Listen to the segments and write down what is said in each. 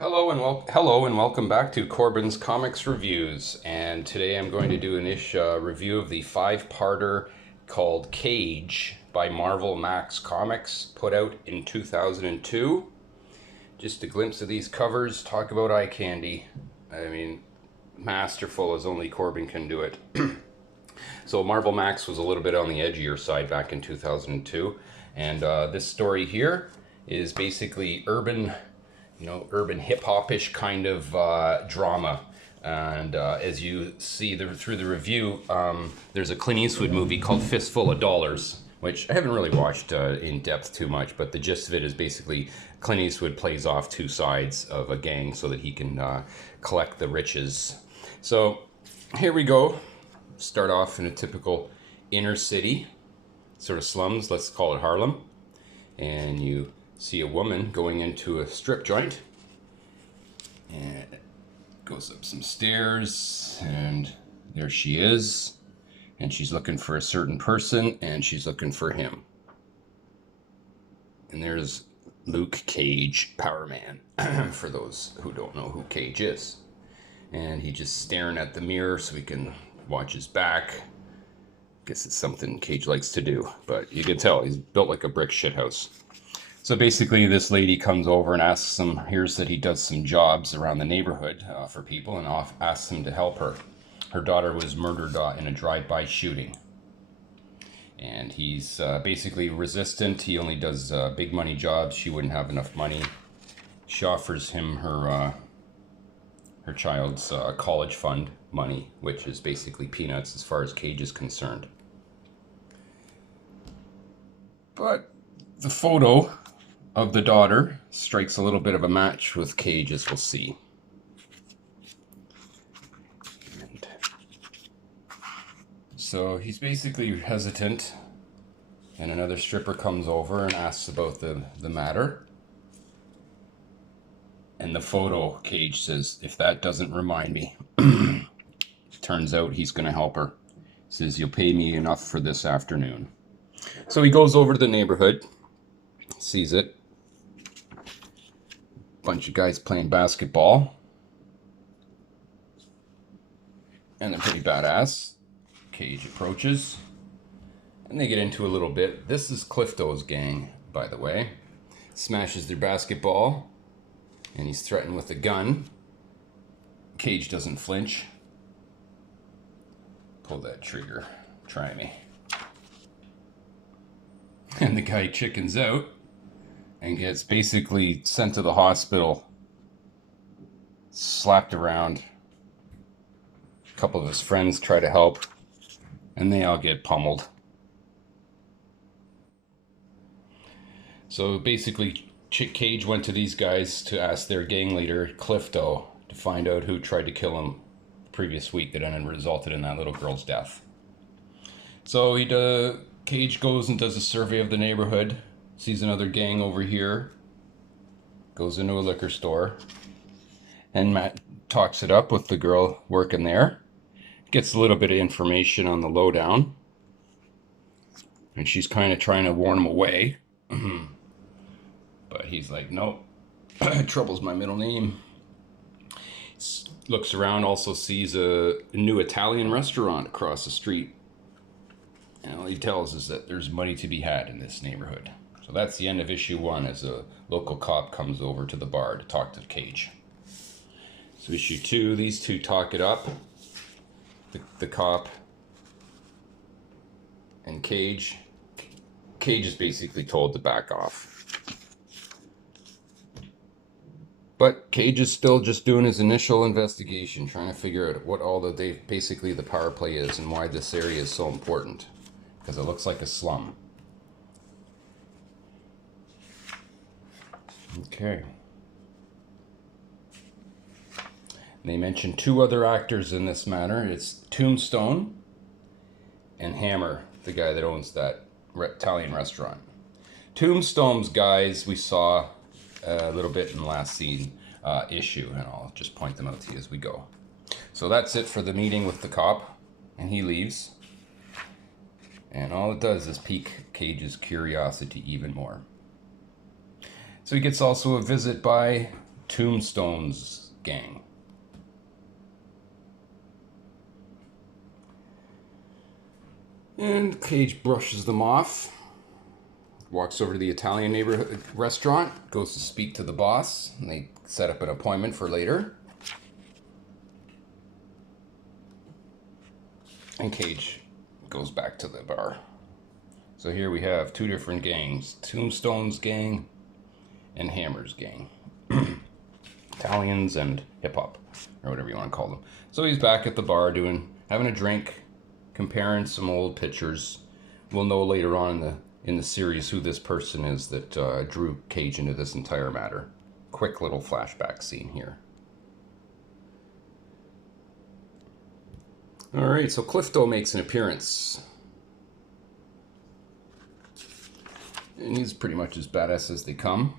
Hello and welcome back to Corben's Comics Reviews. And today I'm going to do an review of the five-parter called Cage by Marvel Max Comics, put out in 2002. Just a glimpse of these covers. Talk about eye candy. I mean, masterful as only Corben can do it. So Marvel Max was a little bit on the edgier side back in 2002, and this story here is basically urban hip-hop-ish kind of drama. And as you see through the review, there's a Clint Eastwood movie called Fistful of Dollars, which I haven't really watched in depth too much, but the gist of it is basically Clint Eastwood plays off two sides of a gang so that he can collect the riches. So here we go. Start off in a typical inner city, sort of slums, let's call it Harlem. And you see a woman going into a strip joint, and goes up some stairs, and there she is, and she's looking for a certain person, and she's looking for him. And there's Luke Cage, Power Man, for those who don't know who Cage is. And he's just staring at the mirror so he can watch his back. Guess it's something Cage likes to do, but you can tell he's built like a brick shithouse. So basically this lady comes over and asks him, hears that he does some jobs around the neighborhood for people, and asks him to help her. Her daughter was murdered in a drive-by shooting. And he's basically resistant. He only does big money jobs. She wouldn't have enough money. She offers him her child's college fund money, which is basically peanuts as far as Cage is concerned. But the photo of the daughter strikes a little bit of a match with Cage, as we'll see. And so he's basically hesitant, and another stripper comes over and asks about the matter. And the photo, Cage says, if that doesn't remind me. Turns out he's going to help her. Says, you'll pay me enough for this afternoon. So he goes over to the neighborhood, sees it. Bunch of guys playing basketball. And they're pretty badass. Cage approaches. And they get into a little bit. This is Clifto's gang, by the way. Smashes their basketball. And he's threatened with a gun. Cage doesn't flinch. Pull that trigger. Try me. And the guy chickens out and gets basically sent to the hospital. Slapped around. A couple of his friends try to help. And they all get pummeled. So basically, Cage went to these guys to ask their gang leader, Clifto, to find out who tried to kill him the previous week that had resulted in that little girl's death. So Cage goes and does a survey of the neighborhood, sees another gang over here, goes into a liquor store, and Matt talks it up with the girl working there, gets a little bit of information on the lowdown, and she's kind of trying to warn him away. But he's like, nope, trouble's my middle name. Looks around, also sees a new Italian restaurant across the street. And all he tells is that there's money to be had in this neighborhood. So that's the end of issue 1, as a local cop comes over to the bar to talk to Cage. So issue 2, these two talk it up. The cop and Cage. Cage is basically told to back off. But Cage is still just doing his initial investigation, trying to figure out what all basically the power play is and why this area is so important. Because it looks like a slum. Okay. They mention 2 other actors in this matter. It's Tombstone and Hammer, the guy that owns that Italian restaurant. Tombstone's guys we saw a little bit in the last issue, and I'll just point them out to you as we go. So that's it for the meeting with the cop, and he leaves. And all it does is pique Cage's curiosity even more. So he gets also a visit by Tombstone's gang. And Cage brushes them off, walks over to the Italian neighborhood restaurant, goes to speak to the boss, and they set up an appointment for later. And Cage goes back to the bar. So here we have two different gangs, Tombstone's gang and Hammer's gang. Italians and hip-hop, or whatever you want to call them. So he's back at the bar having a drink, comparing some old pictures. We'll know later on in the series who this person is that drew Cage into this entire matter. Quick little flashback scene here. Alright, so Clifto makes an appearance. And he's pretty much as badass as they come.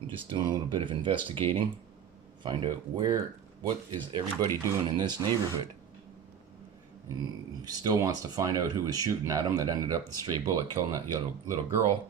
I'm just doing a little bit of investigating. Find out what is everybody doing in this neighborhood. And he still wants to find out who was shooting at him that ended up the stray bullet killing that little girl.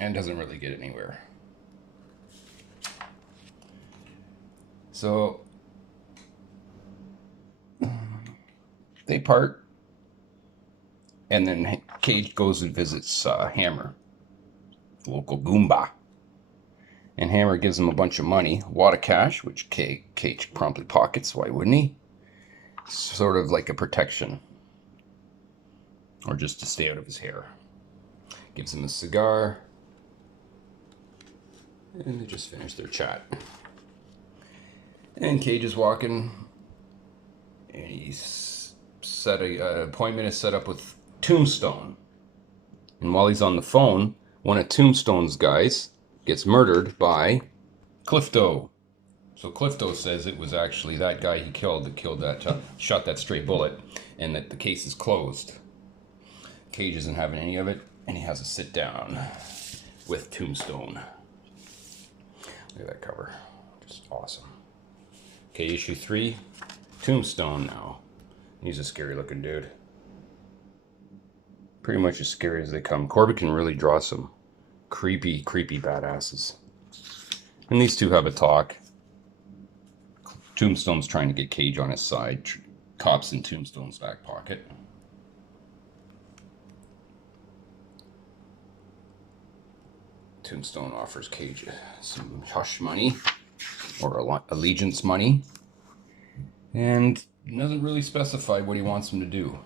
And doesn't really get anywhere. So they part. And then Cage goes and visits Hammer, the local Goomba. And Hammer gives him a bunch of money, a wad of cash, which Cage promptly pockets. Why wouldn't he? Sort of like a protection. Or just to stay out of his hair. Gives him a cigar. And they just finish their chat. And Cage is walking. And he's an appointment is set up with Tombstone. And while he's on the phone, one of Tombstone's guys gets murdered by Clifto. So Clifto says it was actually that guy he killed that shot that stray bullet, and that the case is closed. Cage isn't having any of it, and he has a sit down with Tombstone. Look at that cover, just awesome. Okay, issue 3, Tombstone now. He's a scary looking dude. Pretty much as scary as they come. Corben can really draw some creepy badasses. And these two have a talk. Tombstone's trying to get Cage on his side. Cops in Tombstone's back pocket. Tombstone offers Cage some hush money, or allegiance money, and doesn't really specify what he wants him to do.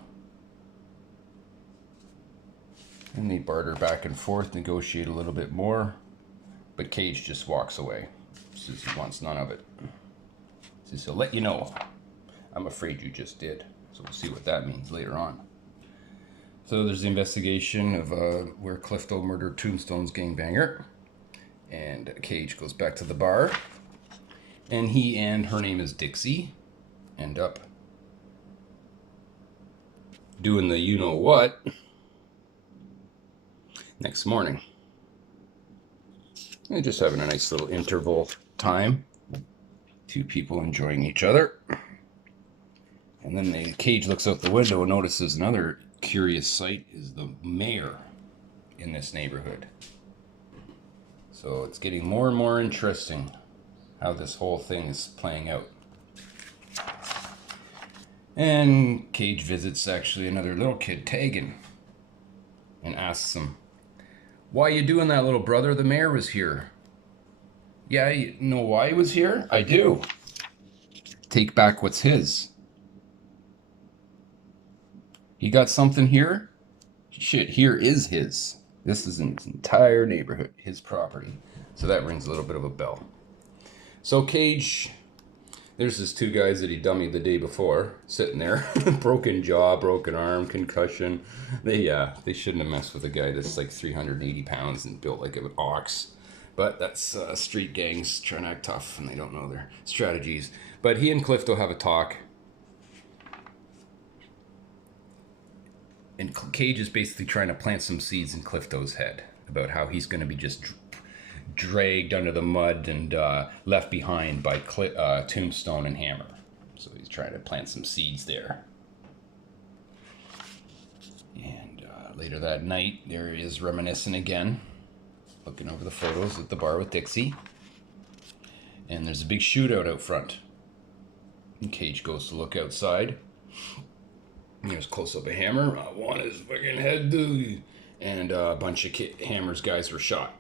And they barter back and forth, negotiate a little bit more, but Cage just walks away. Says he wants none of it. Says he'll let you know. I'm afraid you just did. So we'll see what that means later on. So there's the investigation of where Clifto murdered Tombstone's gangbanger. And Cage goes back to the bar. And he and her name is Dixie end up doing the you-know-what next morning. They're just having a nice little interval time. Two people enjoying each other. And then Cage looks out the window and notices another curious sight is the mayor in this neighborhood. So it's getting more and more interesting how this whole thing is playing out. And Cage visits actually another little kid, Tegan, and asks him, "Why you doing that, little brother? The mayor was here." "Yeah, you know why he was here?" "I do." "Take back what's his." "He got something here?" "Shit, here is his. This is his entire neighborhood, his property." So that rings a little bit of a bell. So Cage, there's his two guys that he dummied the day before, sitting there, broken jaw, broken arm, concussion. They shouldn't have messed with a guy that's like 380 pounds and built like an ox. But that's street gangs trying to act tough, and they don't know their strategies. But he and Clifto have a talk. And Cage is basically trying to plant some seeds in Clifto's head about how he's going to be just dragged under the mud and left behind by Tombstone and Hammer. So he's trying to plant some seeds there. And later that night, there is reminiscing again. looking over the photos at the bar with Dixie. And there's a big shootout out front. And Cage goes to look outside. There's close up a Hammer. I want his fucking head, dude. And a bunch of Hammer's guys were shot.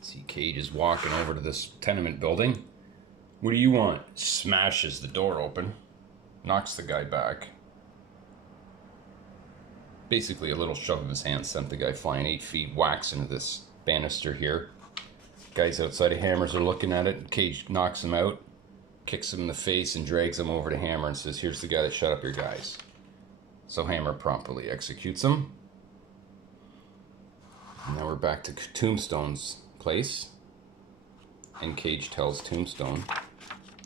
See, Cage is walking over to this tenement building. What do you want? Smashes the door open. Knocks the guy back. Basically, a little shove of his hand sent the guy flying 8 feet, whacks into this banister here. Guys outside of Hammers are looking at it. Cage knocks him out, kicks him in the face, and drags him over to Hammer and says, "Here's the guy that shut up your guys." So Hammer promptly executes him. And now we're back to Tombstone's place. And Cage tells Tombstone,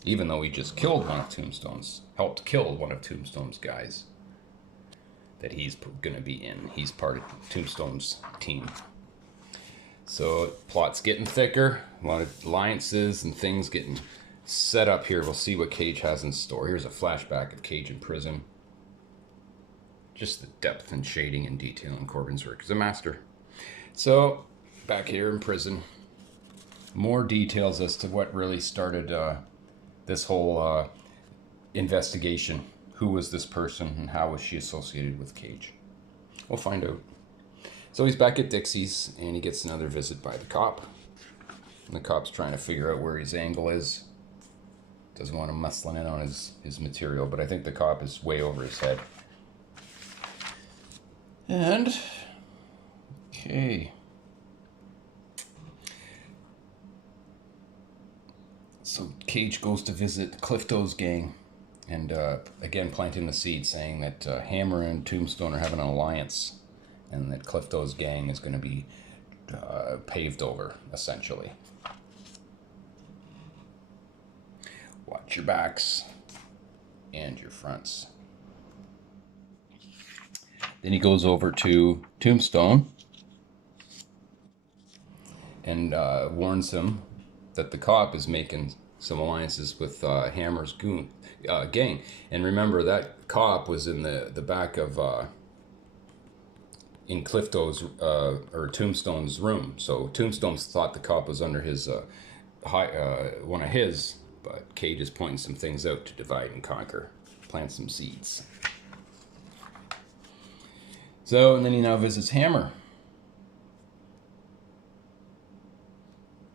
even though he just killed one of Tombstone's, helped kill one of Tombstone's guys, that he's gonna be in. He's part of Tombstone's team. So plot's getting thicker, a lot of alliances and things getting set up here. We'll see what Cage has in store. Here's a flashback of Cage in prison. Just the depth and shading and detail in Corben's work as a master. So back here in prison, more details as to what really started this whole investigation. Who was this person and how was she associated with Cage? We'll find out. So he's back at Dixie's and he gets another visit by the cop. And the cop's trying to figure out where his angle is. Doesn't want him muscling in on his material, but I think the cop is way over his head. And, okay. So Cage goes to visit Clifto's gang. And again, planting the seed, saying that Hammer and Tombstone are having an alliance, and that Clifto's gang is going to be paved over, essentially. Watch your backs and your fronts. Then he goes over to Tombstone and warns him that the cop is making some alliances with Hammer's gang. And remember, that cop was in the back of in Clifto's or Tombstone's room. So Tombstone thought the cop was under his one of his, but Cage is pointing some things out to divide and conquer, plant some seeds. So, and then he now visits Hammer.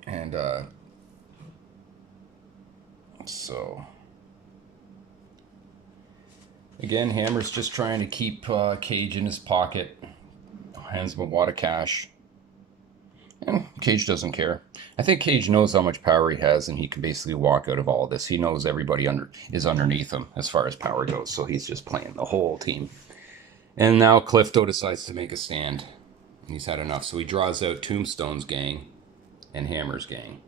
And so again, Hammer's just trying to keep Cage in his pocket. Hands him a wad of cash. And Cage doesn't care. I think Cage knows how much power he has, and he can basically walk out of all of this. He knows everybody is underneath him as far as power goes, so he's just playing the whole team. And now Clifto decides to make a stand. And he's had enough, so he draws out Tombstone's gang and Hammer's gang.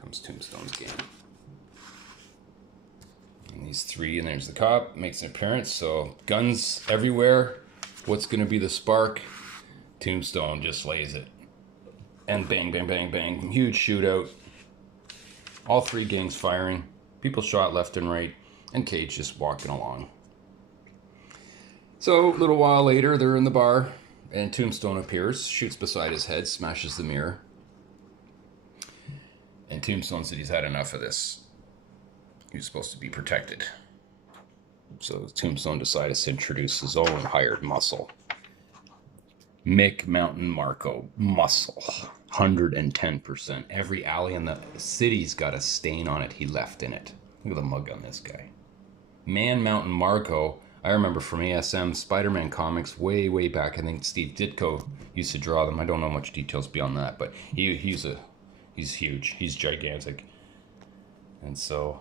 Comes Tombstone's gang. And these three, and there's the cop, makes an appearance. So guns everywhere. What's going to be the spark? Tombstone just lays it. And bang, bang, bang, bang. Huge shootout. All three gangs firing. People shot left and right. And Cage just walking along. So a little while later, they're in the bar. And Tombstone appears, shoots beside his head, smashes the mirror. And Tombstone said he's had enough of this. He's supposed to be protected. So Tombstone decided to introduce his own hired muscle. Mick Mountain Marko. Muscle. 110%. Every alley in the city's got a stain on it he left in it. Look at the mug on this guy. Man Mountain Marko. I remember from ASM Spider-Man comics way, way back. I think Steve Ditko used to draw them. I don't know much details beyond that, but he's huge. He's gigantic. And so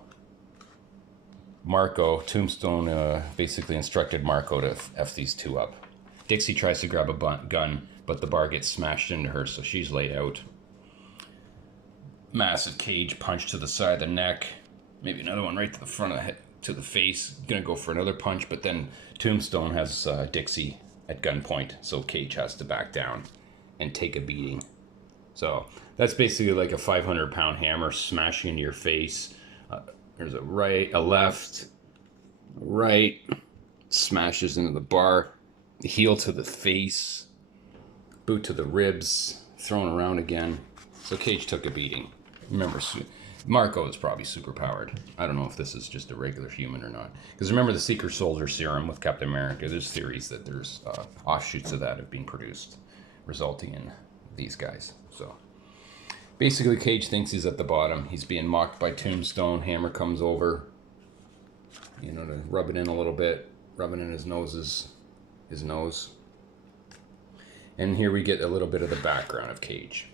Marko, Tombstone basically instructed Marko to F these two up. Dixie tries to grab a gun, but the bar gets smashed into her, so she's laid out. Massive Cage punch to the side of the neck. Maybe another one right to the front of the head, to the face. Gonna go for another punch, but then Tombstone has Dixie at gunpoint, so Cage has to back down and take a beating. So that's basically like a 500-pound hammer smashing into your face. There's a right, a left, right, smashes into the bar. heel to the face, boot to the ribs, thrown around again. So Cage took a beating. Remember, Marko is probably superpowered. I don't know if this is just a regular human or not. Because remember the Secret Soldier serum with Captain America, there's theories that there's offshoots of that have been produced, resulting in these guys. So basically Cage thinks he's at the bottom. He's being mocked by Tombstone. Hammer comes over, you know, to rub it in a little bit, rubbing in his nose. And here we get a little bit of the background of Cage.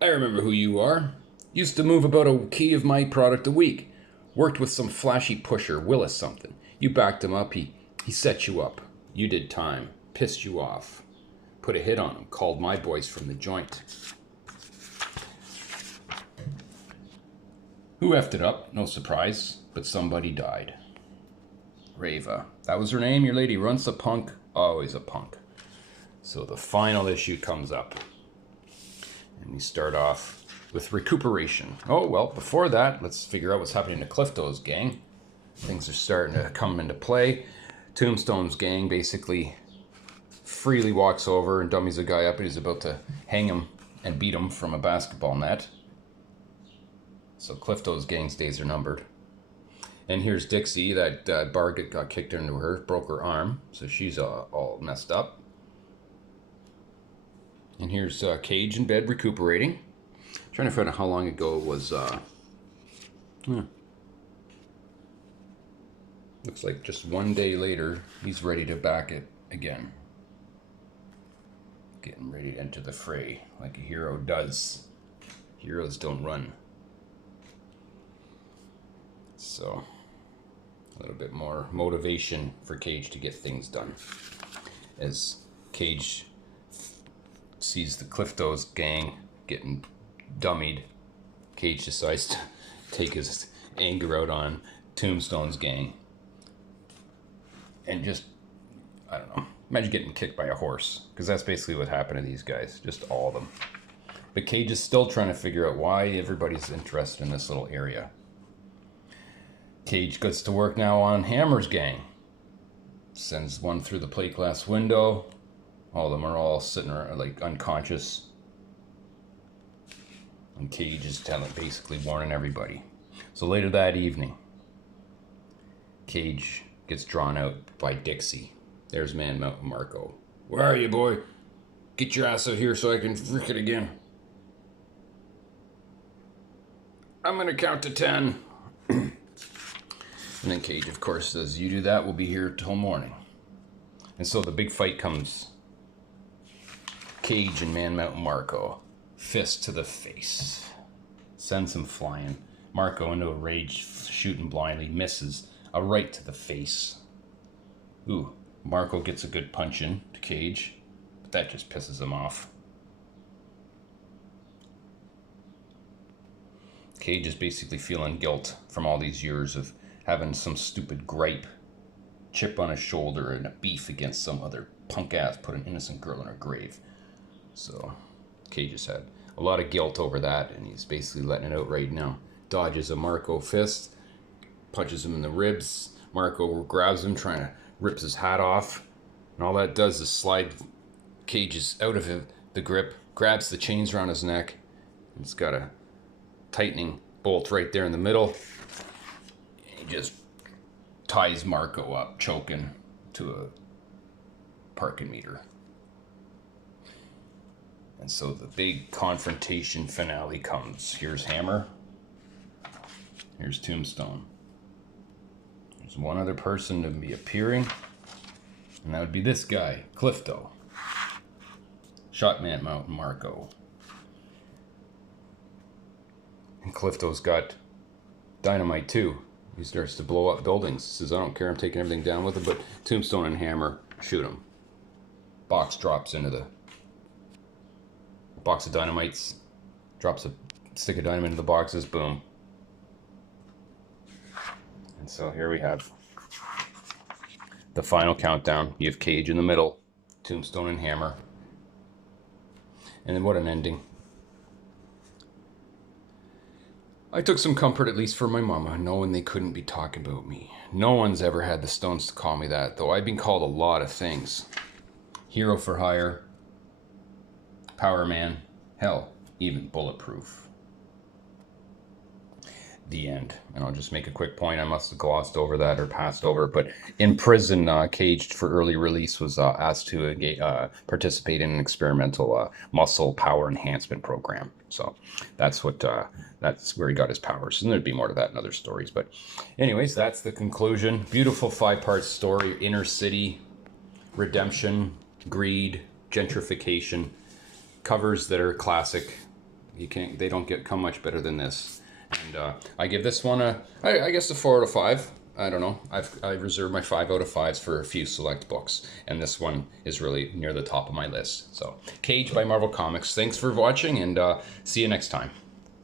I remember who you are. Used to move about a key of my product a week. Worked with some flashy pusher, Willis something. You backed him up, he set you up. You did time, pissed you off. Put a hit on him, called my boys from the joint. Who effed it up? No surprise, but somebody died. Rava. That was her name, your lady runs a punk, always a punk. So the final issue comes up. And we start off with recuperation. Oh, well, before that, let's figure out what's happening to Clifto's gang. Things are starting to come into play. Tombstone's gang basically freely walks over and dummies a guy up, and he's about to hang him and beat him from a basketball net. So Clifto's gang's days are numbered. And here's Dixie, that bar got kicked into her, broke her arm, so she's all messed up. And here's Cage in bed recuperating. Trying to find out how long ago it was. Looks like just 1 day later, he's ready to back it again. Getting ready to enter the fray like a hero does. Heroes don't run. So, a little bit more motivation for Cage to get things done. As Cage sees the Clifto's gang getting dummied, Cage decides to take his anger out on Tombstone's gang. And just, I don't know, imagine getting kicked by a horse, because that's basically what happened to these guys, just all of them. But Cage is still trying to figure out why everybody's interested in this little area. Cage gets to work now on Hammer's gang. Sends one through the plate glass window. All of them are all sitting around, like, unconscious. And Cage is basically warning everybody. So later that evening, Cage gets drawn out by Dixie. There's Man Mountain Marko. Where are you, boy? Get your ass out here so I can frick it again. I'm gonna count to 10. And then Cage, of course, says, you do that, we'll be here till morning. And so the big fight comes. Cage and Man Mountain Marko. Fist to the face. Sends him flying. Marko, into a rage, shooting blindly, misses. A right to the face. Ooh, Marko gets a good punch in to Cage. But that just pisses him off. Cage is basically feeling guilt from all these years of having some stupid gripe, chip on his shoulder, and a beef against some other punk ass put an innocent girl in her grave. So Cage has had a lot of guilt over that, and he's basically letting it out right now. Dodges a Marko fist, punches him in the ribs. Marko grabs him, trying to rip his hat off, and all that does is slide Cage's out of the grip, grabs the chains around his neck, and it's got a tightening bolt right there in the middle. He just ties Marko up, choking, to a parking meter. And so the big confrontation finale comes. Here's Hammer. Here's Tombstone. There's one other person to be appearing, and that would be this guy, Clifto. Shot Man Mountain Marko. And Clifto's got dynamite too. He starts to blow up buildings. He says, I don't care, I'm taking everything down with him, but Tombstone and Hammer shoot him. Box drops into the box of dynamites, drops a stick of dynamite into the boxes, boom. And so here we have the final countdown. You have Cage in the middle, Tombstone and Hammer. And then what an ending. I took some comfort, at least for my mama, knowing they couldn't be talking about me. No one's ever had the stones to call me that, though I've been called a lot of things. Hero for hire, power man, hell, even bulletproof. The end. And I'll just make a quick point. I must have glossed over that or passed over, but in prison, Caged for early release was asked to participate in an experimental muscle power enhancement program. So that's where he got his powers. And there'd be more to that in other stories. But anyways, that's the conclusion. Beautiful 5-part story. Inner city, redemption, greed, gentrification. Covers that are classic. They don't come much better than this. And I give this one I guess a 4 out of 5. I don't know. I reserve my 5 out of 5s for a few select books, and this one is really near the top of my list. So, Cage by Marvel Comics. Thanks for watching, and see you next time.